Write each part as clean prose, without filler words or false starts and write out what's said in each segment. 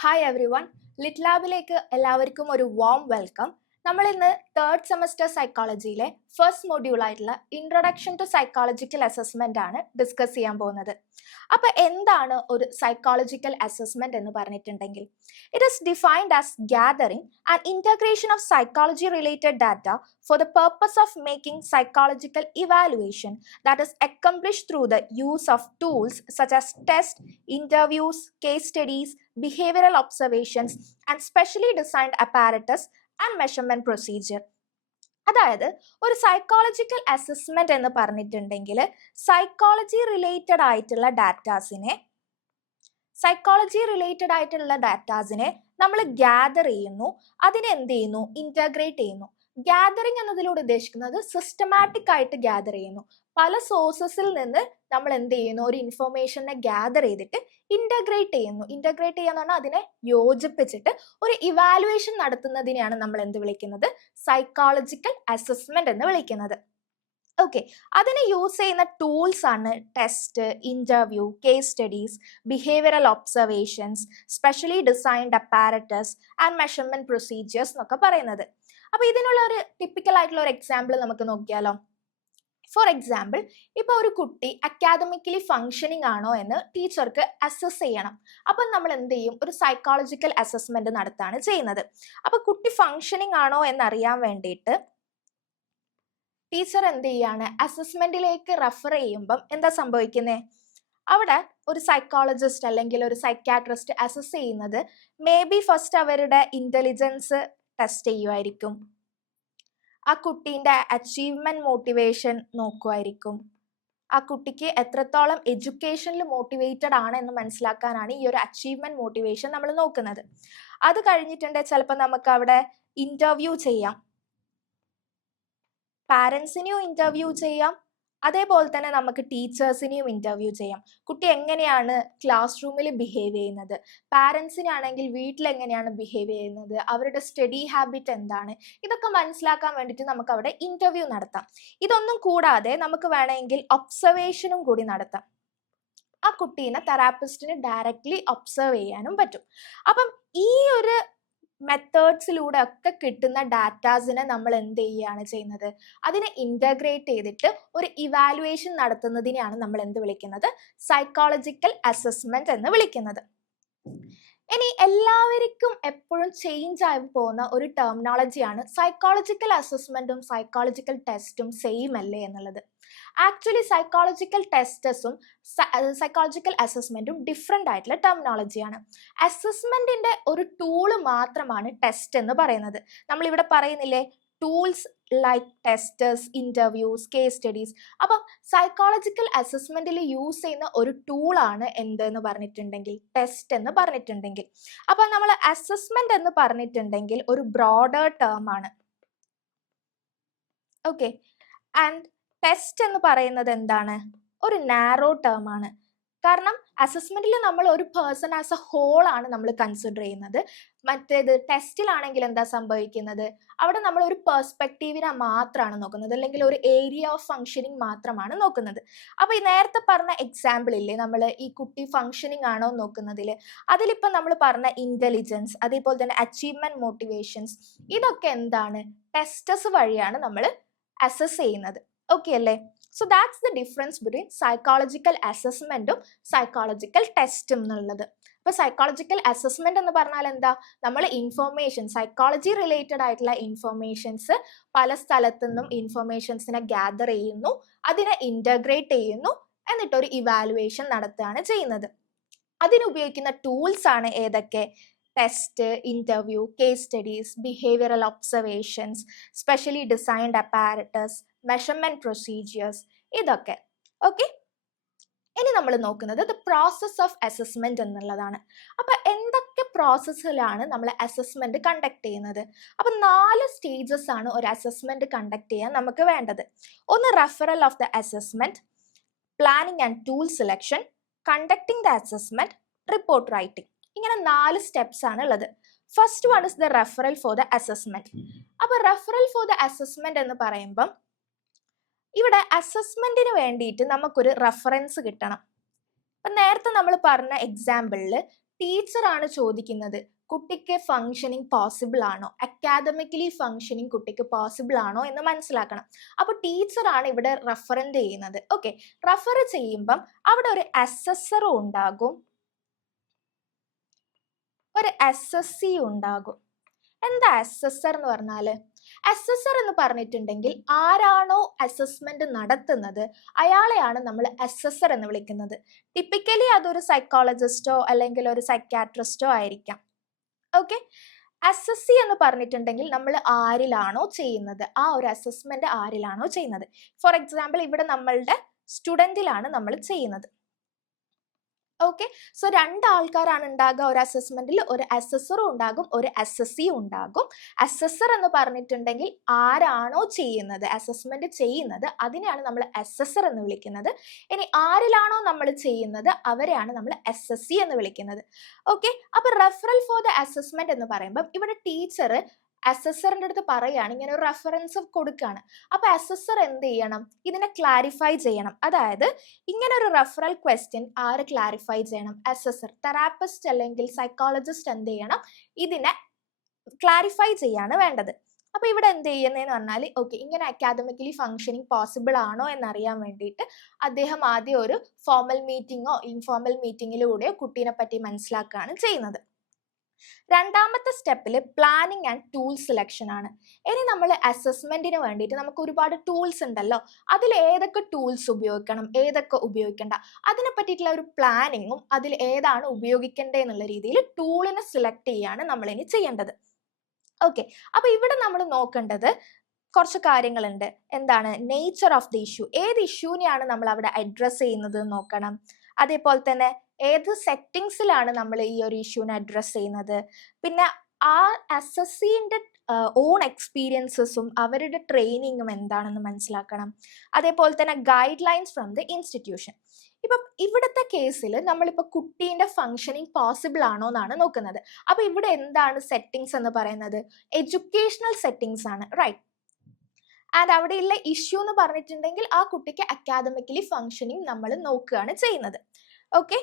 Hi every one, Litt ലാബിലേക്ക് എല്ലാവർക്കും ഒരു warm welcome. നമ്മൾ ഇന്ന് തേർഡ് സെമസ്റ്റർ സൈക്കോളജിയിലെ ഫസ്റ്റ് മൊഡ്യൂൾ ആയിട്ടുള്ള ഇൻട്രൊഡക്ഷൻ ടു സൈക്കോളജിക്കൽ അസസ്മെന്റ് ആണ് ഡിസ്കസ് ചെയ്യാൻ പോകുന്നത്. അപ്പൊ എന്താണ് ഒരു സൈക്കോളജിക്കൽ അസസ്മെന്റ് എന്ന് പറഞ്ഞിട്ടുണ്ടെങ്കിൽ, it is defined as gathering and integration of psychology related data for the purpose of making psychological evaluation that is accomplished through the use of tools such as tests, interviews, case studies, behavioral observations, and specially designed apparatus and measurement procedure. അതായത് ഒരു psychological assessment എന്ന് പറഞ്ഞിട്ടുണ്ടെങ്കിൽ psychology related ആയിട്ടുള്ള ഡാറ്റാസിനെ നമ്മൾ gather ചെയ്യുന്നു, അതിനെ എന്ത് ചെയ്യുന്നു, ഇന്റഗ്രേറ്റ് ചെയ്യുന്നു. ഗ്യാദറിംഗ് എന്നതിലൂടെ ഉദ്ദേശിക്കുന്നത് സിസ്റ്റമാറ്റിക് ആയിട്ട് ഗ്യാദർ ചെയ്യുന്നു. പല സോഴ്സസിൽ നിന്ന് നമ്മൾ എന്ത് ചെയ്യുന്നു, ഒരു ഇൻഫർമേഷനെ ഗ്യാദർ ചെയ്തിട്ട് ഇന്റഗ്രേറ്റ് ചെയ്യുന്നു. ഇന്റഗ്രേറ്റ് ചെയ്യാന്ന് പറഞ്ഞാൽ അതിനെ യോജിപ്പിച്ചിട്ട് ഒരു ഇവാലുവേഷൻ നടത്തുന്നതിനെയാണ് നമ്മൾ എന്ത് വിളിക്കുന്നത്, സൈക്കോളജിക്കൽ അസസ്മെന്റ് എന്ന് വിളിക്കുന്നത്. ഓക്കെ, അതിന് യൂസ് ചെയ്യുന്ന ടൂൾസ് ആണ് test, interview, case studies, behavioural observations, specially designed apparatus and measurement procedures എന്നൊക്കെ പറയുന്നത്. അപ്പൊ ഇതിനുള്ള ഒരു ടിപ്പിക്കൽ ആയിട്ടുള്ള ഒരു എക്സാമ്പിൾ നമുക്ക് നോക്കിയാലോ. ഫോർ എക്സാമ്പിൾ, ഇപ്പൊ ഒരു കുട്ടി അക്കാദമിക്കലി ഫങ്ഷനിങ് ആണോ എന്ന് ടീച്ചർക്ക് അസസ് ചെയ്യണം. അപ്പൊ നമ്മൾ എന്ത് ചെയ്യും, ഒരു സൈക്കോളജിക്കൽ അസസ്മെന്റ് നടത്താണ് ചെയ്യുന്നത്. അപ്പൊ കുട്ടി ഫങ്ഷനിങ് ആണോ എന്നറിയാൻ വേണ്ടിയിട്ട് ടീച്ചർ എന്ത് ചെയ്യാണ്, അസസ്മെന്റിലേക്ക് റെഫർ ചെയ്യുമ്പം എന്താ സംഭവിക്കുന്നത്, അവിടെ ഒരു സൈക്കോളജിസ്റ്റ് അല്ലെങ്കിൽ ഒരു സൈക്യാട്രിസ്റ്റ് അസസ് ചെയ്യുന്നത് മേ ബി ഫസ്റ്റ് അവരുടെ ഇന്റലിജൻസ് ടെസ്റ്റ് ചെയ്യുമായിരിക്കും, ആ കുട്ടീൻ്റെ അച്ചീവ്മെന്റ് മോട്ടിവേഷൻ നോക്കുമായിരിക്കും, ആ കുട്ടിക്ക് എത്രത്തോളം എഡ്യൂക്കേഷനിൽ മോട്ടിവേറ്റഡ് ആണ് എന്ന് മനസ്സിലാക്കാനാണ് ഈ ഒരു അച്ചീവ്മെന്റ് മോട്ടിവേഷൻ നമ്മൾ നോക്കുന്നത്. അത് കഴിഞ്ഞിട്ടുണ്ടെങ്കിൽ ചിലപ്പോൾ നമുക്ക് അവിടെ ഇന്റർവ്യൂ ചെയ്യാം, പാരൻസിനെയും ഇന്റർവ്യൂ ചെയ്യാം, അതേപോലെ തന്നെ നമുക്ക് ടീച്ചേഴ്സിനെയും ഇന്റർവ്യൂ ചെയ്യാം. കുട്ടി എങ്ങനെയാണ് ക്ലാസ് റൂമിൽ ബിഹേവ് ചെയ്യുന്നത്, പാരൻസിനാണെങ്കിൽ വീട്ടിൽ എങ്ങനെയാണ് ബിഹേവ് ചെയ്യുന്നത്, അവരുടെ സ്റ്റഡി ഹാബിറ്റ് എന്താണ്, ഇതൊക്കെ മനസ്സിലാക്കാൻ വേണ്ടിയിട്ട് നമുക്ക് അവിടെ ഇന്റർവ്യൂ നടത്താം. ഇതൊന്നും കൂടാതെ നമുക്ക് വേണമെങ്കിൽ ഒബ്സർവേഷനും കൂടി നടത്താം. ആ കുട്ടീനെ തെറാപ്പിസ്റ്റിന് ഡയറക്റ്റ്ലി ഒബ്സർവ് ചെയ്യാനും പറ്റും. അപ്പം ഈ ഒരു മെത്തേഡ്സിലൂടെ ഒക്കെ കിട്ടുന്ന ഡാറ്റാസിനെ നമ്മൾ എന്ത് ചെയ്യുകയാണ് ചെയ്യുന്നത്, അതിനെ ഇന്റഗ്രേറ്റ് ചെയ്തിട്ട് ഒരു ഇവാലുവേഷൻ നടത്തുന്നതിനെയാണ് നമ്മൾ എന്ത് വിളിക്കുന്നത്, സൈക്കോളജിക്കൽ അസസ്മെന്റ് എന്ന് വിളിക്കുന്നത്. ഇനി എല്ലാവർക്കും എപ്പോഴും ചേഞ്ച് ആയി പോകുന്ന ഒരു ടെർമിനോളജിയാണ് സൈക്കോളജിക്കൽ അസസ്മെന്റും സൈക്കോളജിക്കൽ ടെസ്റ്റും സെയിം അല്ലേ എന്നുള്ളത്. ആക്ച്വലി സൈക്കോളജിക്കൽ ടെസ്റ്റസും സൈക്കോളജിക്കൽ അസസ്മെന്റും ഡിഫറെൻ്റ് ആയിട്ടുള്ള ടെർമിനോളജിയാണ്. അസസ്മെന്റിന്റെ ഒരു ടൂള് മാത്രമാണ് ടെസ്റ്റ് എന്ന് പറയുന്നത്. നമ്മളിവിടെ പറയുന്നില്ലേ, tools like testers, interviews, case studies. അപ്പം സൈക്കോളജിക്കൽ അസസ്മെന്റിൽ യൂസ് ചെയ്യുന്ന ഒരു ടൂളാണ് എന്തെന്ന് പറഞ്ഞിട്ടുണ്ടെങ്കിൽ ടെസ്റ്റ് എന്ന് പറഞ്ഞിട്ടുണ്ടെങ്കിൽ. അപ്പം നമ്മൾ അസസ്മെന്റ് എന്ന് പറഞ്ഞിട്ടുണ്ടെങ്കിൽ ഒരു ബ്രോഡർ ടേം ആണ്. ഓക്കെ, ആൻഡ് ടെസ്റ്റ് എന്ന് പറയുന്നത് എന്താണ്, ഒരു നാരോ ടേം ആണ്. കാരണം അസസ്മെന്റിൽ നമ്മൾ ഒരു പേഴ്സൺ ആസ് എ ഹോൾ ആണ് നമ്മൾ കൺസിഡർ ചെയ്യുന്നത്. മറ്റേത് ടെസ്റ്റിലാണെങ്കിൽ എന്താ സംഭവിക്കുന്നത്, അവിടെ നമ്മൾ ഒരു പെർസ്പെക്റ്റീവിനെ മാത്രമാണ് നോക്കുന്നത്, അല്ലെങ്കിൽ ഒരു ഏരിയ ഓഫ് ഫങ്ഷനിങ് മാത്രമാണ് നോക്കുന്നത്. അപ്പൊ ഈ നേരത്തെ പറഞ്ഞ എക്സാമ്പിൾ ഇല്ലേ, നമ്മൾ ഈ കുട്ടി ഫങ്ഷനിങ് ആണോ നോക്കുന്നതിൽ, അതിലിപ്പം നമ്മൾ പറഞ്ഞ ഇന്റലിജൻസ്, അതേപോലെ തന്നെ അച്ചീവ്മെന്റ് മോട്ടിവേഷൻസ്, ഇതൊക്കെ എന്താണ്, ടെസ്റ്റസ് വഴിയാണ് നമ്മൾ അസസ് ചെയ്യുന്നത്. ഓക്കെ അല്ലേ? So that's the difference between psychological അസസ്മെന്റും സൈക്കോളജിക്കൽ ടെസ്റ്റും എന്നുള്ളത്. അപ്പൊ സൈക്കോളജിക്കൽ അസസ്മെന്റ് എന്ന് പറഞ്ഞാൽ എന്താ, നമ്മൾ ഇൻഫോർമേഷൻ, സൈക്കോളജി റിലേറ്റഡ് ആയിട്ടുള്ള ഇൻഫോർമേഷൻസ് പല സ്ഥലത്തു നിന്നും ഇൻഫോർമേഷൻസിനെ ഗ്യാദർ ചെയ്യുന്നു, അതിനെ ഇന്റഗ്രേറ്റ് ചെയ്യുന്നു, എന്നിട്ട് ഒരു ഇവാലുവേഷൻ നടത്തുകയാണ് ചെയ്യുന്നത്. അതിനുപയോഗിക്കുന്ന ടൂൾസ് ആണ് ഏതൊക്കെ, test, interview, case studies, behavioural observations, specially designed apparatus, measurement procedures, ഇതൊക്കെ. ഓക്കെ, ഇനി നമ്മൾ നോക്കുന്നത് ദ പ്രോസസ് ഓഫ് അസസ്മെന്റ് എന്നുള്ളതാണ്. അപ്പൊ എന്തൊക്കെ പ്രോസസ്സിലാണ് നമ്മൾ അസസ്മെന്റ് കണ്ടക്ട് ചെയ്യുന്നത്? അപ്പൊ 4 സ്റ്റേജസ് ആണ് ഒരു അസസ്മെന്റ് കണ്ടക്ട് ചെയ്യാൻ നമുക്ക് വേണ്ടത്. ഒന്ന് referral of the assessment, planning and tool selection, conducting the assessment, report writing. ഇങ്ങനെ 4 സ്റ്റെപ്സ് ആണ് ഉള്ളത്. First one is the referral for the assessment. അപ്പൊ റെഫറൽ ഫോർ ദ അസസ്മെന്റ് എന്ന് പറയുമ്പം ഇവിടെ അസസ്മെന്റിന് വേണ്ടിയിട്ട് നമുക്കൊരു റെഫറൻസ് കിട്ടണം. അപ്പം നേരത്തെ നമ്മൾ പറഞ്ഞ എക്സാമ്പിളിൽ ടീച്ചറാണ് ചോദിക്കുന്നത് കുട്ടിക്ക് ഫങ്ഷനിങ് പോസിബിൾ ആണോ, അക്കാദമിക്കലി ഫങ്ഷനിങ് കുട്ടിക്ക് പോസിബിൾ ആണോ എന്ന് മനസ്സിലാക്കണം. അപ്പോൾ ടീച്ചറാണ് ഇവിടെ റെഫറൻറ്റ് ചെയ്യുന്നത്. ഓക്കെ, റെഫർ ചെയ്യുമ്പം അവിടെ ഒരു അസസ്സറും ഉണ്ടാകും, ഒരു SSC ഉണ്ടാകും. എന്താ അസസ്സർ എന്ന് പറഞ്ഞാൽ? അസസ്സർ എന്ന് പറഞ്ഞിട്ടുണ്ടെങ്കിൽ ആരാണോ അസസ്മെന്റ് നടത്തുന്നത് അയാളെയാണ് നമ്മൾ അസസ്സർ എന്ന് വിളിക്കുന്നത്. ടിപ്പിക്കലി അതൊരു സൈക്കോളജിസ്റ്റോ അല്ലെങ്കിൽ ഒരു സൈക്യാട്രിസ്റ്റോ ആയിരിക്കാം. ഓക്കെ, SSC എന്ന് പറഞ്ഞിട്ടുണ്ടെങ്കിൽ നമ്മൾ ആരിലാണോ ചെയ്യുന്നത്, ആ ഒരു അസസ്മെന്റ് ആരിലാണോ ചെയ്യുന്നത്. ഫോർ എക്സാമ്പിൾ ഇവിടെ നമ്മളുടെ സ്റ്റുഡൻറ്റിലാണ് നമ്മൾ ചെയ്യുന്നത്. ഓക്കെ, സോ രണ്ടാൾക്കാരാണ് ഉണ്ടാകുക ഒരു അസസ്മെന്റിൽ, ഒരു അസസ്സറും ഉണ്ടാകും, ഒരു SSCയും ഉണ്ടാകും. അസസ്സർ എന്ന് പറഞ്ഞിട്ടുണ്ടെങ്കിൽ ആരാണോ ചെയ്യുന്നത്, അസസ്മെന്റ് ചെയ്യുന്നത്, അതിനെയാണ് നമ്മൾ അസസ്സർ എന്ന് വിളിക്കുന്നത്. ഇനി ആരിലാണോ നമ്മൾ ചെയ്യുന്നത് അവരെയാണ് നമ്മൾ SSC എന്ന് വിളിക്കുന്നത്. ഓക്കെ, അപ്പൊ റെഫറൽ ഫോർ ദ അസസ്മെന്റ് എന്ന് പറയുമ്പോൾ ഇവിടെ ടീച്ചർ അസസ്സറിന്റെ അടുത്ത് പറയുകയാണ്, ഇങ്ങനെ ഒരു റെഫറൻസ് കൊടുക്കുകയാണ്. അപ്പൊ അസസ്സർ എന്ത് ചെയ്യണം, ഇതിനെ ക്ലാരിഫൈ ചെയ്യണം. അതായത് ഇങ്ങനെ ഒരു റെഫറൽ ക്വസ്റ്റ്യൻ ആര് ക്ലാരിഫൈ ചെയ്യണം? അസസ്സർ. തെറാപ്പിസ്റ്റ് അല്ലെങ്കിൽ സൈക്കോളജിസ്റ്റ് എന്ത് ചെയ്യണം, ഇതിനെ ക്ലാരിഫൈ ചെയ്യാണ് വേണ്ടത്. അപ്പൊ ഇവിടെ എന്ത് ചെയ്യുന്നതെന്ന് പറഞ്ഞാൽ, ഓക്കെ, ഇങ്ങനെ അക്കാദമിക്കലി ഫങ്ഷനിങ് പോസിബിൾ ആണോ എന്നറിയാൻ വേണ്ടിയിട്ട് അദ്ദേഹം ആദ്യം ഒരു ഫോർമൽ മീറ്റിങ്ങോ ഇൻഫോർമൽ മീറ്റിങ്ങിലൂടെയോ കുട്ടീനെ പറ്റി മനസ്സിലാക്കുകയാണ് ചെയ്യുന്നത്. രണ്ടാമത്തെ സ്റ്റെപ്പിൽ പ്ലാനിങ് ആൻഡ് ടൂൾ സെലക്ഷൻ ആണ്. ഇനി നമ്മൾ അസസ്മെന്റിന് വേണ്ടിയിട്ട് നമുക്ക് ഒരുപാട് ടൂൾസ് ഉണ്ടല്ലോ, അതിൽ ഏതൊക്കെ ടൂൾസ് ഉപയോഗിക്കണം, ഏതൊക്കെ ഉപയോഗിക്കേണ്ട, അതിനെ പറ്റിയിട്ടുള്ള ഒരു പ്ലാനിങ്ങും അതിൽ ഏതാണ് ഉപയോഗിക്കേണ്ടത് എന്നുള്ള രീതിയിൽ ടൂളിനെ സെലക്ട് ചെയ്യാണ് നമ്മൾ ഇനി ചെയ്യേണ്ടത്. ഓക്കെ, അപ്പൊ ഇവിടെ നമ്മൾ നോക്കേണ്ടത് കുറച്ച് കാര്യങ്ങളുണ്ട്. എന്താണ് നേച്ചർ ഓഫ് ദി ഇഷ്യൂ, ഏത് ഇഷ്യൂവിനെയാണ് നമ്മൾ അവിടെ അഡ്രസ് ചെയ്യുന്നത് നോക്കണം. അതേപോലെ തന്നെ ഏത് സെറ്റിങ്സിലാണ് നമ്മൾ ഈ ഒരു ഇഷ്യൂനെ അഡ്രസ് ചെയ്യുന്നത്, പിന്നെ ആ SSCന്റെ ഓൺ എക്സ്പീരിയൻസസും അവരുടെ ട്രെയിനിങ്ങും എന്താണെന്ന് മനസ്സിലാക്കണം. അതേപോലെ തന്നെ guide lines from the institution. ഇപ്പം ഇവിടുത്തെ കേസിൽ നമ്മളിപ്പോൾ കുട്ടീൻ്റെ ഫങ്ഷനിങ് പോസിബിൾ ആണോ എന്നാണ് നോക്കുന്നത്. അപ്പൊ ഇവിടെ എന്താണ് സെറ്റിങ്സ് എന്ന് പറയുന്നത്? എഡ്യൂക്കേഷണൽ സെറ്റിങ്സ് ആണ്, റൈറ്റ്. ആൻഡ് അവിടെയുള്ള ഇഷ്യൂ എന്ന് പറഞ്ഞിട്ടുണ്ടെങ്കിൽ ആ കുട്ടിക്ക് അക്കാദമിക്കലി ഫങ്ഷനിങ് നമ്മൾ നോക്കുകയാണ് ചെയ്യുന്നത്. ഓക്കെ,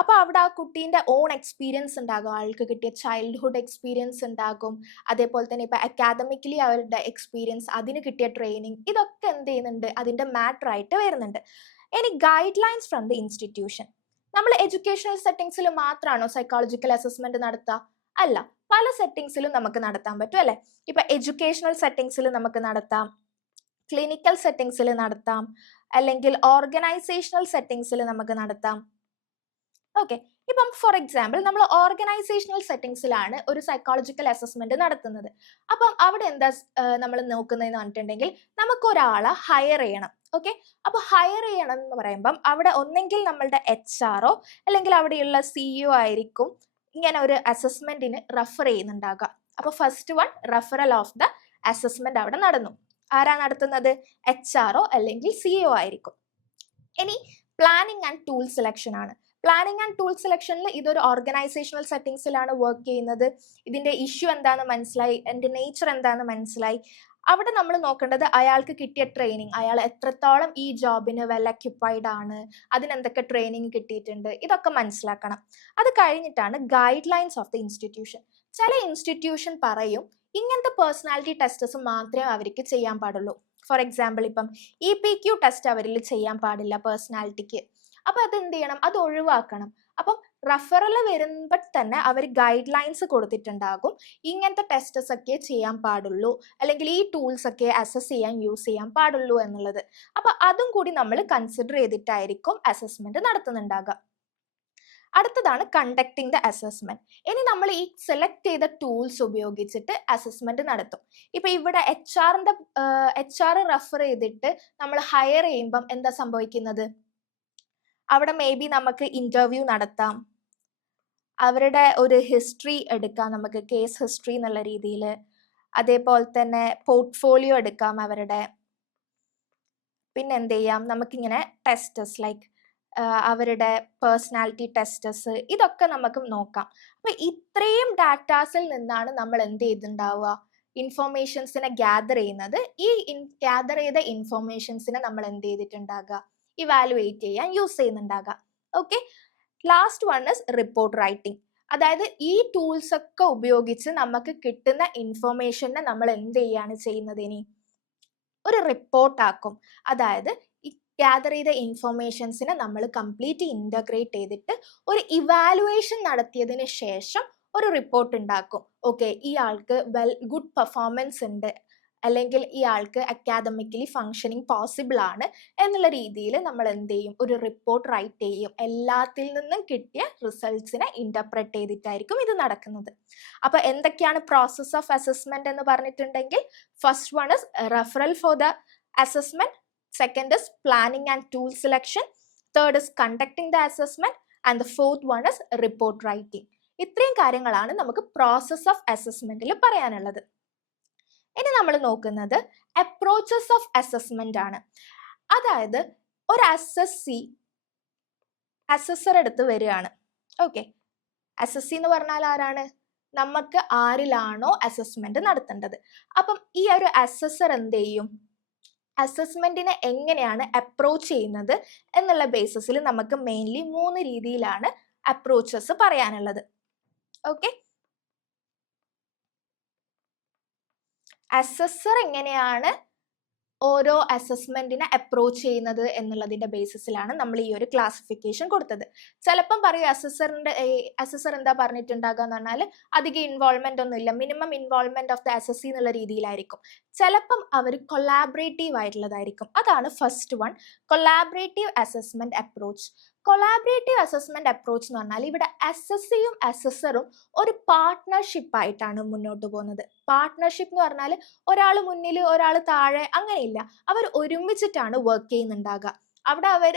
അപ്പൊ അവിടെ ആ കുട്ടീൻ്റെ ഓൺ എക്സ്പീരിയൻസ് ഉണ്ടാകും, ആൾക്ക് കിട്ടിയ ചൈൽഡ്ഹുഡ് എക്സ്പീരിയൻസ് ഉണ്ടാകും. അതേപോലെ തന്നെ ഇപ്പൊ അക്കാദമിക്കലി അവരുടെ എക്സ്പീരിയൻസ്, അതിന് കിട്ടിയ ട്രെയിനിങ്, ഇതൊക്കെ എന്ത് ചെയ്യുന്നുണ്ട്, അതിന്റെ മാറ്റർ ആയിട്ട് വരുന്നുണ്ട്. ഇനി guide lines from the institution. നമ്മൾ എഡ്യൂക്കേഷണൽ സെറ്റിങ്സിൽ മാത്രമാണോ സൈക്കോളജിക്കൽ അസസ്മെന്റ് നടത്തുക? അല്ല, പല സെറ്റിങ്സിലും നമുക്ക് നടത്താൻ പറ്റും അല്ലെ. ഇപ്പൊ എഡ്യൂക്കേഷണൽ സെറ്റിങ്സിൽ നമുക്ക് നടത്താം, ക്ലിനിക്കൽ സെറ്റിങ്സിൽ നടത്താം, അല്ലെങ്കിൽ ഓർഗനൈസേഷണൽ സെറ്റിങ്സിൽ നമുക്ക് നടത്താം. ഓക്കെ, ഇപ്പം ഫോർ എക്സാമ്പിൾ നമ്മൾ ഓർഗനൈസേഷണൽ സെറ്റിങ്സിലാണ് ഒരു സൈക്കോളജിക്കൽ അസസ്മെന്റ് നടത്തുന്നത്. അപ്പം അവിടെ എന്താ നമ്മൾ നോക്കുന്നതെന്ന് പറഞ്ഞിട്ടുണ്ടെങ്കിൽ നമുക്കൊരാളെ ഹയർ ചെയ്യണം. ഓക്കെ, അപ്പൊ ഹയർ ചെയ്യണം എന്ന് പറയുമ്പം അവിടെ ഒന്നെങ്കിൽ നമ്മളുടെ HR അല്ലെങ്കിൽ അവിടെയുള്ള CEO ആയിരിക്കും ഇങ്ങനെ ഒരു അസസ്മെന്റിന് റെഫർ ചെയ്യുന്നുണ്ടാകുക. അപ്പൊ first one referral of the assessment അവിടെ നടന്നു. ആരാ നടത്തുന്നത്? HR അല്ലെങ്കിൽ CEO ആയിരിക്കും. ഇനി പ്ലാനിങ് ആൻഡ് ടൂൾ സെലക്ഷൻ ആണ്. പ്ലാനിങ് ആൻഡ് ടൂൾ സെലക്ഷനിൽ ഇതൊരു ഓർഗനൈസേഷണൽ സെറ്റിങ്സിലാണ് വർക്ക് ചെയ്യുന്നത്. ഇതിന്റെ ഇഷ്യൂ എന്താണെന്ന് മനസ്സിലായി, എൻ്റെ നേച്ചർ എന്താണെന്ന് മനസ്സിലായി. അവിടെ നമ്മൾ നോക്കേണ്ടത് അയാൾക്ക് കിട്ടിയ ട്രെയിനിങ്, അയാൾ എത്രത്തോളം ഈ ജോബിന് വെൽ ഒക്യുപ്പൈഡ് ആണ്, അതിനെന്തൊക്കെ ട്രെയിനിങ് കിട്ടിയിട്ടുണ്ട്, ഇതൊക്കെ മനസ്സിലാക്കണം. അത് കഴിഞ്ഞിട്ടാണ് guide lines of the institution. ചില ഇൻസ്റ്റിറ്റ്യൂഷൻ പറയും ഇങ്ങനത്തെ പേഴ്സണാലിറ്റി ടെസ്റ്റസ് മാത്രമേ അവർക്ക് ചെയ്യാൻ പാടുള്ളൂ. ഫോർ എക്സാമ്പിൾ ഇപ്പം EPQ ടെസ്റ്റ് അവരിൽ ചെയ്യാൻ പാടില്ല പേഴ്സണാലിറ്റിക്ക്. അപ്പൊ അത് എന്ത് ചെയ്യണം, അത് ഒഴിവാക്കണം. അപ്പം റെഫറൽ വരുമ്പോൾ തന്നെ അവർ ഗൈഡ് ലൈൻസ് കൊടുത്തിട്ടുണ്ടാകും, ഇങ്ങനത്തെ ടെസ്റ്റസ് ഒക്കെ ചെയ്യാൻ പാടുള്ളൂ, അല്ലെങ്കിൽ ഈ ടൂൾസ് ഒക്കെ അസസ് ചെയ്യാൻ യൂസ് ചെയ്യാൻ പാടുള്ളൂ എന്നുള്ളത്. അപ്പൊ അതും കൂടി നമ്മൾ കൺസിഡർ ചെയ്തിട്ടായിരിക്കും അസസ്മെന്റ് നടത്തുന്നുണ്ടാകുക. അടുത്തതാണ് കണ്ടക്ടിങ് ദ അസസ്മെന്റ്. ഇനി നമ്മൾ ഈ സെലക്ട് ചെയ്ത ടൂൾസ് ഉപയോഗിച്ചിട്ട് അസസ്മെന്റ് നടത്തും. ഇപ്പൊ ഇവിടെ HR റെഫർ ചെയ്തിട്ട് നമ്മൾ ഹയർ ചെയ്യുമ്പം എന്താ സംഭവിക്കുന്നത്? അവിടെ മേ ബി നമുക്ക് ഇന്റർവ്യൂ നടത്താം, അവരുടെ ഒരു ഹിസ്റ്ററി എടുക്കാം, നമുക്ക് കേസ് ഹിസ്റ്ററി എന്നുള്ള രീതിയിൽ. അതേപോലെ തന്നെ പോർട്ട്ഫോളിയോ എടുക്കാം അവരുടെ. പിന്നെ എന്ത് ചെയ്യാം, നമുക്കിങ്ങനെ ടെസ്റ്റസ് ലൈക്ക് അവരുടെ പേഴ്സണാലിറ്റി ടെസ്റ്റസ്, ഇതൊക്കെ നമുക്ക് നോക്കാം. അപ്പൊ ഇത്രയും ഡാറ്റാസിൽ നിന്നാണ് നമ്മൾ എന്ത് ചെയ്തിട്ടുണ്ടാവുക, ഇൻഫോർമേഷൻസിനെ ഗ്യാദർ ചെയ്യുന്നത്. ഈ ഗ്യാദർ ചെയ്ത ഇൻഫോർമേഷൻസിനെ നമ്മൾ എന്ത് ചെയ്തിട്ടുണ്ടാകുക, ഇവാലുവേറ്റ് ചെയ്യാൻ യൂസ് ചെയ്യുന്നുണ്ടാകാം. Okay, last one is report writing. അതായത് ഈ ടൂൾസ് ഒക്കെ ഉപയോഗിച്ച് നമുക്ക് കിട്ടുന്ന ഇൻഫർമേഷനെ നമ്മൾ എന്ത് ചെയ്യാണ് ചെയ്യുന്നത്, ഇനി ഒരു റിപ്പോർട്ടാക്കും. അതായത് ഈ ഗ്യാദർ ചെയ്ത ഇൻഫർമേഷൻസിനെ നമ്മൾ കംപ്ലീറ്റ് ഇൻ്റഗ്രേറ്റ് ചെയ്തിട്ട് ഒരു ഇവാലുവേഷൻ നടത്തിയതിന് ശേഷം ഒരു റിപ്പോർട്ട് ഉണ്ടാക്കും. ഓക്കെ, ഈ ആൾക്ക് ഗുഡ് പെർഫോമൻസ് ഉണ്ട്, അല്ലെങ്കിൽ ഈ ആൾക്ക് അക്കാദമിക്കലി ഫങ്ഷനിങ് പോസിബിൾ ആണ് എന്നുള്ള രീതിയിൽ നമ്മൾ എന്ത് ചെയ്യും, ഒരു റിപ്പോർട്ട് റൈറ്റ് ചെയ്യും. എല്ലാത്തിൽ നിന്നും കിട്ടിയ റിസൾട്ട്സിനെ ഇന്റർപ്രറ്റ് ചെയ്തിട്ടായിരിക്കും ഇത് നടക്കുന്നത്. അപ്പൊ എന്തൊക്കെയാണ് പ്രോസസ് ഓഫ് അസസ്മെന്റ് എന്ന് പറഞ്ഞിട്ടുണ്ടെങ്കിൽ, first one is referral for the assessment, second is planning and tool selection, third is conducting the assessment, and the fourth one is report writing. ഇത്രയും കാര്യങ്ങളാണ് നമുക്ക് പ്രോസസ് ഓഫ് അസസ്മെന്റിൽ പറയാനുള്ളത്. ഇനി നമ്മൾ നോക്കുന്നത് അപ്രോച്ചസ് ഓഫ് അസസ്മെന്റ് ആണ്. അതായത് ഒരു അസസ്സർ എടുത്ത് വരികയാണ്. ഓക്കെ, അസസ്സി എന്ന് പറഞ്ഞാൽ ആരാണ്, നമുക്ക് ആരിലാണോ അസസ്മെന്റ് നടത്തേണ്ടത്. അപ്പം ഈ ഒരു അസസ്സർ എന്ത് ചെയ്യും, അസസ്മെന്റിനെ എങ്ങനെയാണ് അപ്രോച്ച് ചെയ്യുന്നത് എന്നുള്ള ബേസിസിൽ നമുക്ക് മെയിൻലി 3 രീതിയിലാണ് അപ്രോച്ചസ് പറയാനുള്ളത്. ഓക്കെ, അസസ്സർ എങ്ങനെയാണ് ഓരോ അസസ്മെന്റിനെ അപ്രോച്ച് ചെയ്യുന്നത് എന്നുള്ളതിന്റെ ബേസിസിലാണ് നമ്മൾ ഈ ഒരു ക്ലാസിഫിക്കേഷൻ കൊടുത്തത്. ചിലപ്പം പറയും അസസ്സർ എന്താ പറഞ്ഞിട്ടുണ്ടാകുക എന്ന് പറഞ്ഞാൽ അധികം ഇൻവോൾവ്മെന്റ് ഒന്നും ഇല്ല, minimum involvement of the assessee എന്നുള്ള രീതിയിലായിരിക്കും. ചിലപ്പം അവർ കൊളാബറേറ്റീവ് ആയിട്ടുള്ളതായിരിക്കും. അതാണ് first one, collaborative assessment approach. Collaborative assessment approach എന്ന് പറഞ്ഞാൽ ഇവിടെ അസസ്സിയും അസസ്സറും ഒരു പാർട്ട്ണർഷിപ്പ് ആയിട്ടാണ് മുന്നോട്ട് പോകുന്നത്. പാർട്ട്ണർഷിപ്പ് എന്ന് പറഞ്ഞാൽ ഒരാൾ മുന്നിൽ ഒരാൾ താഴെ അങ്ങനെയില്ല, അവർ ഒരുമിച്ചിട്ടാണ് വർക്ക് ചെയ്യുന്നുണ്ടാകുക. അവിടെ അവർ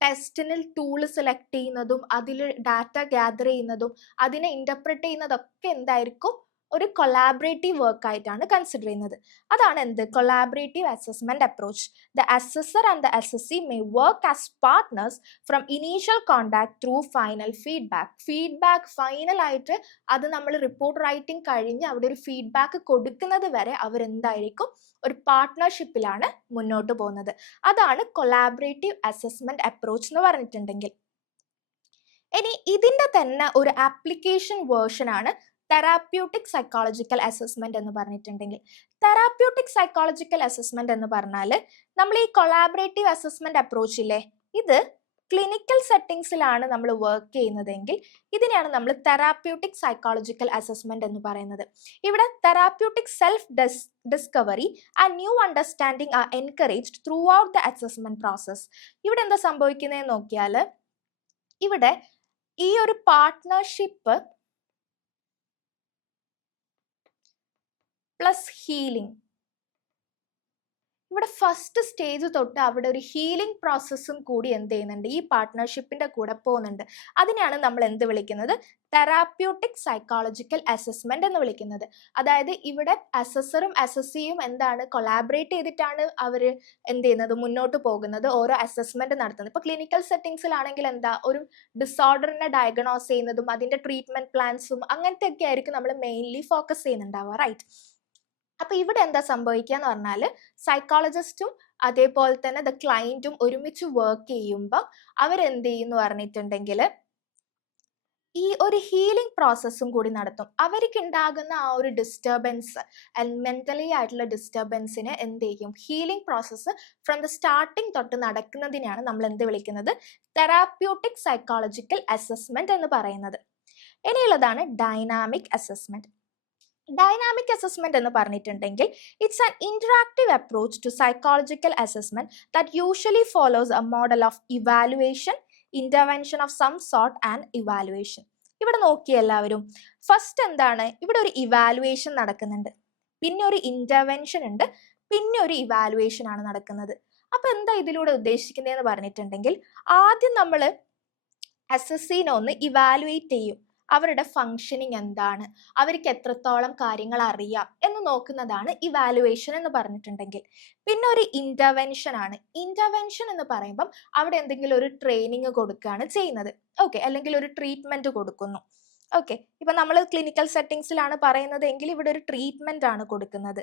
ടെസ്റ്റിന് ടൂള് സെലക്ട് ചെയ്യുന്നതും അതിൽ ഡാറ്റ ഗ്യാദർ ചെയ്യുന്നതും അതിനെ ഇന്റർപ്രറ്റ് ചെയ്യുന്നതൊക്കെ എന്തായിരിക്കും, ഒരു കൊളാബറേറ്റീവ് വർക്ക് ആയിട്ടാണ് കൺസിഡർ ചെയ്യുന്നത്. അതാണ് എന്ത്, collaborative assessment approach. The assessor and the assessee may work as partners from initial contact through final feedback final ആയിട്ട് അത് നമ്മൾ റിപ്പോർട്ട് റൈറ്റിംഗ് കഴിഞ്ഞ് അവിടെ ഒരു ഫീഡ്ബാക്ക് കൊടുക്കുന്നത് വരെ അവരെന്തായിരിക്കും, ഒരു പാർട്ട്ണർഷിപ്പിലാണ് മുന്നോട്ട് പോകുന്നത്. അതാണ് കൊളാബറേറ്റീവ് അസസ്മെന്റ് അപ്രോച്ച് എന്ന് പറഞ്ഞിട്ടുണ്ടെങ്കിൽ. ഇനി ഇതിന്റെ തന്നെ ഒരു ആപ്ലിക്കേഷൻ വേർഷൻ ആണ് തെറാപ്യൂട്ടിക് സൈക്കോളജിക്കൽ അസസ്മെന്റ് എന്ന് പറഞ്ഞിട്ടുണ്ടെങ്കിൽ. തെറാപ്യൂട്ടിക് സൈക്കോളജിക്കൽ അസസ്മെന്റ് എന്ന് പറഞ്ഞാൽ നമ്മൾ ഈ കൊളാബറേറ്റീവ് അസസ്മെന്റ് അപ്രോച്ച് ഇല്ലേ, ഇത് ക്ലിനിക്കൽ സെറ്റിംഗ്സിലാണ് നമ്മൾ വർക്ക് ചെയ്യുന്നതെങ്കിൽ ഇതിനെയാണ് നമ്മൾ തെറാപ്യൂട്ടിക് സൈക്കോളജിക്കൽ അസസ്മെന്റ് എന്ന് പറയുന്നത്. ഇവിടെ therapeutic self discovery and new understanding are encouraged throughout the assessment process. ഇവിടെ എന്താ സംഭവിക്കുന്നതെന്ന് നോക്കിയാൽ, ഇവിടെ ഈ ഒരു പാർട്ട്ണർഷിപ്പ് പ്ലസ് ഹീലിംഗ്, ഇവിടെ ഫസ്റ്റ് സ്റ്റേജ് തൊട്ട് അവിടെ ഒരു ഹീലിംഗ് പ്രോസസ്സും കൂടി എന്ത് ചെയ്യുന്നുണ്ട്, ഈ പാർട്ട്ണർഷിപ്പിന്റെ കൂടെ പോകുന്നുണ്ട്. അതിനെയാണ് നമ്മൾ എന്ത് വിളിക്കുന്നത്, തെറാപ്യൂട്ടിക് സൈക്കോളജിക്കൽ അസസ്മെന്റ് എന്ന് വിളിക്കുന്നത്. അതായത് ഇവിടെ അസസ്സറും അസസ്സിയും എന്താണ് കൊളാബറേറ്റ് ചെയ്തിട്ടാണ് അവർ എന്ത് ചെയ്യുന്നത്, മുന്നോട്ട് പോകുന്നത്, ഓരോ അസസ്മെന്റ് നടത്തുന്നത്. ഇപ്പൊ ക്ലിനിക്കൽ സെറ്റിംഗ്സിലാണെങ്കിൽ എന്താ, ഒരു ഡിസോർഡറിനെ ഡയഗ്നോസ് ചെയ്യുന്നതും അതിന്റെ ട്രീറ്റ്മെന്റ് പ്ലാൻസും അങ്ങനത്തെ ഒക്കെ ആയിരിക്കും നമ്മൾ മെയിൻലി ഫോക്കസ് ചെയ്യുന്നുണ്ടാവുക, റൈറ്റ്. അപ്പൊ ഇവിടെ എന്താ സംഭവിക്കുക എന്ന് പറഞ്ഞാൽ, സൈക്കോളജിസ്റ്റും അതേപോലെ തന്നെ ദ ക്ലയന്റും ഒരുമിച്ച് വർക്ക് ചെയ്യുമ്പോൾ അവരെന്ത് ചെയ്യുന്നു പറഞ്ഞിട്ടുണ്ടെങ്കിൽ ഈ ഒരു ഹീലിംഗ് പ്രോസസ്സും കൂടി നടത്തും. അവർക്ക് ഉണ്ടാകുന്ന ആ ഒരു ഡിസ്റ്റർബൻസ്, മെന്റലി ആയിട്ടുള്ള ഡിസ്റ്റർബൻസിന് എന്ത് ചെയ്യും, healing process from the starting തൊട്ട് നടക്കുന്നതിനാണ് നമ്മൾ എന്ത് വിളിക്കുന്നത്, തെറാപ്യൂട്ടിക് സൈക്കോളജിക്കൽ അസസ്മെന്റ് എന്ന് പറയുന്നത്. ഇനിയുള്ളതാണ് ഡൈനാമിക് അസസ്മെന്റ്. ഡൈനാമിക് അസസ്മെന്റ് എന്ന് പറഞ്ഞിട്ടുണ്ടെങ്കിൽ it's an interactive approach to psychological assessment that usually follows a model of evaluation, intervention of some sort and evaluation. ഇവിടെ നോക്കിയ എല്ലാവരും, ഫസ്റ്റ് എന്താണ്, ഇവിടെ ഒരു ഇവാലുവേഷൻ നടക്കുന്നുണ്ട്, പിന്നെ ഒരു ഇന്റർവെൻഷൻ ഉണ്ട്, പിന്നെ ഒരു ഇവാലുവേഷൻ ആണ് നടക്കുന്നത്. അപ്പൊ എന്താ ഇതിലൂടെ ഉദ്ദേശിക്കുന്നതെന്ന് പറഞ്ഞിട്ടുണ്ടെങ്കിൽ, ആദ്യം നമ്മൾ അസസ്സിനെ ഒന്ന് ഇവാലുവേറ്റ് ചെയ്യും, അവരുടെ ഫങ്ഷനിങ് എന്താണ്, അവർക്ക് എത്രത്തോളം കാര്യങ്ങൾ അറിയാം എന്ന് നോക്കുന്നതാണ് ഇവാലുവേഷൻ എന്ന് പറഞ്ഞിട്ടുണ്ടെങ്കിൽ. പിന്നെ ഒരു ഇന്റർവെൻഷൻ ആണ്. ഇന്റർവെൻഷൻ എന്ന് പറയുമ്പം അവിടെ എന്തെങ്കിലും ഒരു ട്രെയിനിങ് കൊടുക്കുകയാണ് ചെയ്യുന്നത്, ഓക്കെ, അല്ലെങ്കിൽ ഒരു ട്രീറ്റ്മെന്റ് കൊടുക്കുന്നു. ഓക്കെ, ഇപ്പൊ നമ്മൾ ക്ലിനിക്കൽ സെറ്റിംഗ്സിലാണ് പറയുന്നത് എങ്കിൽ ഇവിടെ ഒരു ട്രീറ്റ്മെന്റ് ആണ് കൊടുക്കുന്നത്.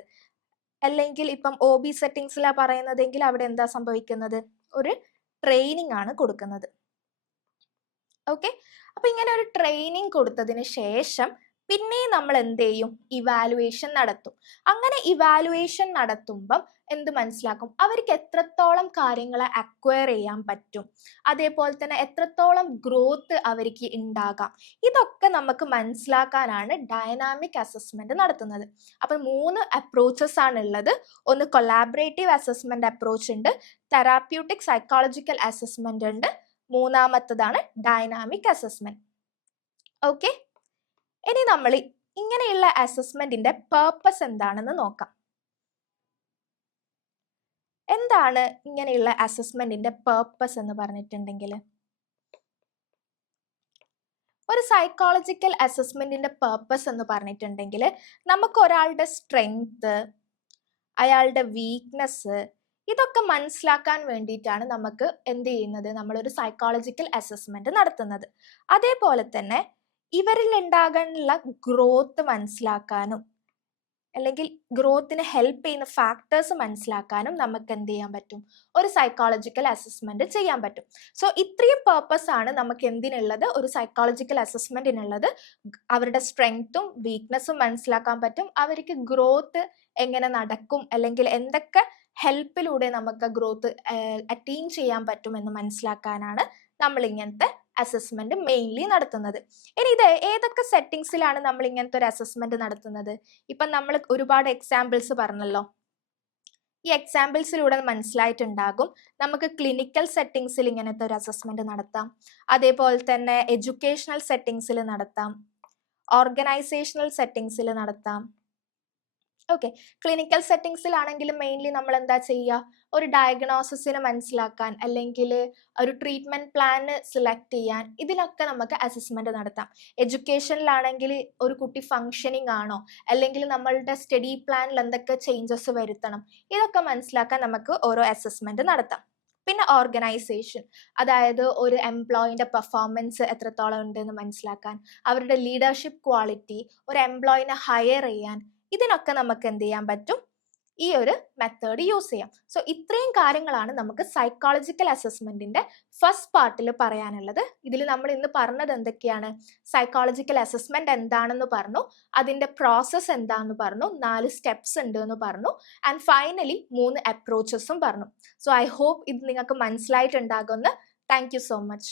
അല്ലെങ്കിൽ ഇപ്പം OB സെറ്റിംഗ്സിലാണ് പറയുന്നതെങ്കിൽ അവിടെ എന്താ സംഭവിക്കുന്നത്, ഒരു ട്രെയിനിങ് ആണ് കൊടുക്കുന്നത്. ഓക്കെ. അപ്പൊ ഇങ്ങനെ ഒരു ട്രെയിനിങ് കൊടുത്തതിന് ശേഷം പിന്നെയും നമ്മൾ എന്ത് ചെയ്യും? ഇവാലുവേഷൻ നടത്തും. അങ്ങനെ ഇവാലുവേഷൻ നടത്തുമ്പം എന്ത് മനസ്സിലാക്കും? അവർക്ക് എത്രത്തോളം കാര്യങ്ങളെ അക്വയർ ചെയ്യാൻ പറ്റും, അതേപോലെ തന്നെ എത്രത്തോളം ഗ്രോത്ത് അവർക്ക് ഉണ്ടാകാം, ഇതൊക്കെ നമുക്ക് മനസ്സിലാക്കാനാണ് ഡൈനാമിക് അസസ്മെന്റ് നടത്തുന്നത്. അപ്പം 3 അപ്രോച്ചസ് ആണ് ഉള്ളത്. ഒന്ന് കൊളാബറേറ്റീവ് അസസ്മെന്റ് അപ്രോച്ച് ഉണ്ട്, തെറാപ്യൂട്ടിക് സൈക്കോളജിക്കൽ അസസ്മെന്റ് ഉണ്ട്, മൂന്നാമത്തതാണ് ഡൈനാമിക് അസസ്മെന്റ്. ഓക്കെ. ഇനി നമ്മൾ ഇങ്ങനെയുള്ള അസസ്മെന്റിന്റെ പേർപ്പസ് എന്താണെന്ന് നോക്കാം. എന്താണ് ഇങ്ങനെയുള്ള അസസ്മെന്റിന്റെ പേർപ്പസ് എന്ന് പറഞ്ഞിട്ടുണ്ടെങ്കിൽ, ഒരു സൈക്കോളജിക്കൽ അസസ്മെന്റിന്റെ പേർപ്പസ് എന്ന് പറഞ്ഞിട്ടുണ്ടെങ്കിൽ നമുക്ക് ഒരാളുടെ സ്ട്രെങ്ത്, അയാളുടെ വീക്ക്നെസ്, ഇതൊക്കെ മനസ്സിലാക്കാൻ വേണ്ടിയിട്ടാണ് നമുക്ക് എന്ത് ചെയ്യുന്നത്? നമ്മളൊരു സൈക്കോളജിക്കൽ അസസ്മെന്റ് നടത്തുന്നത്. അതേപോലെ തന്നെ ഇവരിൽ ഉണ്ടാകാനുള്ള ഗ്രോത്ത് മനസ്സിലാക്കാനും അല്ലെങ്കിൽ ഗ്രോത്തിന് ഹെൽപ്പ് ചെയ്യുന്ന ഫാക്ടേഴ്സ് മനസ്സിലാക്കാനും നമുക്ക് എന്ത് ചെയ്യാൻ പറ്റും? ഒരു സൈക്കോളജിക്കൽ അസസ്മെന്റ് ചെയ്യാൻ പറ്റും. സോ ഇത്രയും പേർപ്പസ് ആണ് നമുക്ക് എന്തിനുള്ളത്? ഒരു സൈക്കോളജിക്കൽ അസസ്മെന്റിനുള്ളത്. അവരുടെ സ്ട്രെങ്ത്തും വീക്ക്നെസ്സും മനസ്സിലാക്കാൻ പറ്റും, അവർക്ക് ഗ്രോത്ത് എങ്ങനെ നടക്കും അല്ലെങ്കിൽ എന്തൊക്കെ ഹെൽപ്പിലൂടെ നമുക്ക് ഗ്രോത്ത് അറ്റൈൻ ചെയ്യാൻ പറ്റും എന്ന് മനസ്സിലാക്കാനാണ് നമ്മൾ ഇങ്ങനത്തെ അസസ്മെന്റ് മെയിൻലി നടത്തുന്നത്. ഇനി ഇത് ഏതൊക്കെ സെറ്റിംഗ്സിലാണ് നമ്മൾ ഇങ്ങനത്തെ ഒരു അസസ്മെന്റ് നടത്തുന്നത്? ഇപ്പം നമ്മൾ ഒരുപാട് എക്സാമ്പിൾസ് പറഞ്ഞല്ലോ. ഈ എക്സാമ്പിൾസിലൂടെ മനസ്സിലായിട്ടുണ്ടാകും നമുക്ക് ക്ലിനിക്കൽ സെറ്റിംഗ്സിൽ ഇങ്ങനത്തെ ഒരു അസസ്മെന്റ് നടത്താം, അതേപോലെ തന്നെ എഡ്യൂക്കേഷണൽ സെറ്റിംഗ്സിൽ നടത്താം, ഓർഗനൈസേഷണൽ സെറ്റിംഗ്സിൽ നടത്താം. ഓക്കെ. ക്ലിനിക്കൽ സെറ്റിംഗ്സിലാണെങ്കിൽ മെയിൻലി നമ്മൾ എന്താ ചെയ്യുക? ഒരു ഡയഗ്നോസിസിനെ മനസ്സിലാക്കാൻ അല്ലെങ്കിൽ ഒരു ട്രീറ്റ്മെന്റ് പ്ലാന് സെലക്ട് ചെയ്യാൻ, ഇതിനൊക്കെ നമുക്ക് അസസ്മെന്റ് നടത്താം. എഡ്യൂക്കേഷനിലാണെങ്കിൽ ഒരു കുട്ടി ഫങ്ഷനിങ് ആണോ, അല്ലെങ്കിൽ നമ്മളുടെ സ്റ്റഡി പ്ലാനിൽ എന്തൊക്കെ ചേഞ്ചസ് വരുത്തണം, ഇതൊക്കെ മനസ്സിലാക്കാൻ നമുക്ക് ഓരോ അസസ്മെന്റ് നടത്താം. പിന്നെ ഓർഗനൈസേഷൻ, അതായത് ഒരു എംപ്ലോയിന്റെ പെർഫോമൻസ് എത്രത്തോളം ഉണ്ടെന്ന് മനസ്സിലാക്കാൻ, അവരുടെ ലീഡർഷിപ്പ് ക്വാളിറ്റി, ഒരു എംപ്ലോയിനെ ഹയർ ചെയ്യാൻ, ഇതിനൊക്കെ നമുക്ക് എന്ത് ചെയ്യാൻ പറ്റും? ഈ ഒരു മെത്തേഡ് യൂസ് ചെയ്യാം. സോ ഇത്രയും കാര്യങ്ങളാണ് നമുക്ക് സൈക്കോളജിക്കൽ അസസ്മെന്റിന്റെ ഫസ്റ്റ് പാർട്ടിൽ പറയാനുള്ളത്. ഇതിൽ നമ്മൾ ഇന്ന് പറഞ്ഞത് എന്തൊക്കെയാണ്? സൈക്കോളജിക്കൽ അസസ്മെന്റ് എന്താണെന്ന് പറഞ്ഞു, അതിന്റെ പ്രോസസ്സ് എന്താണെന്ന് പറഞ്ഞു, 4 സ്റ്റെപ്സ് ഉണ്ട് എന്ന് പറഞ്ഞു, ആൻഡ് ഫൈനലി 3 അപ്രോച്ചസും പറഞ്ഞു. സോ ഐ ഹോപ്പ് ഇത് നിങ്ങൾക്ക് മനസ്സിലായിട്ടുണ്ടാകുമെന്ന്. Thank you so much.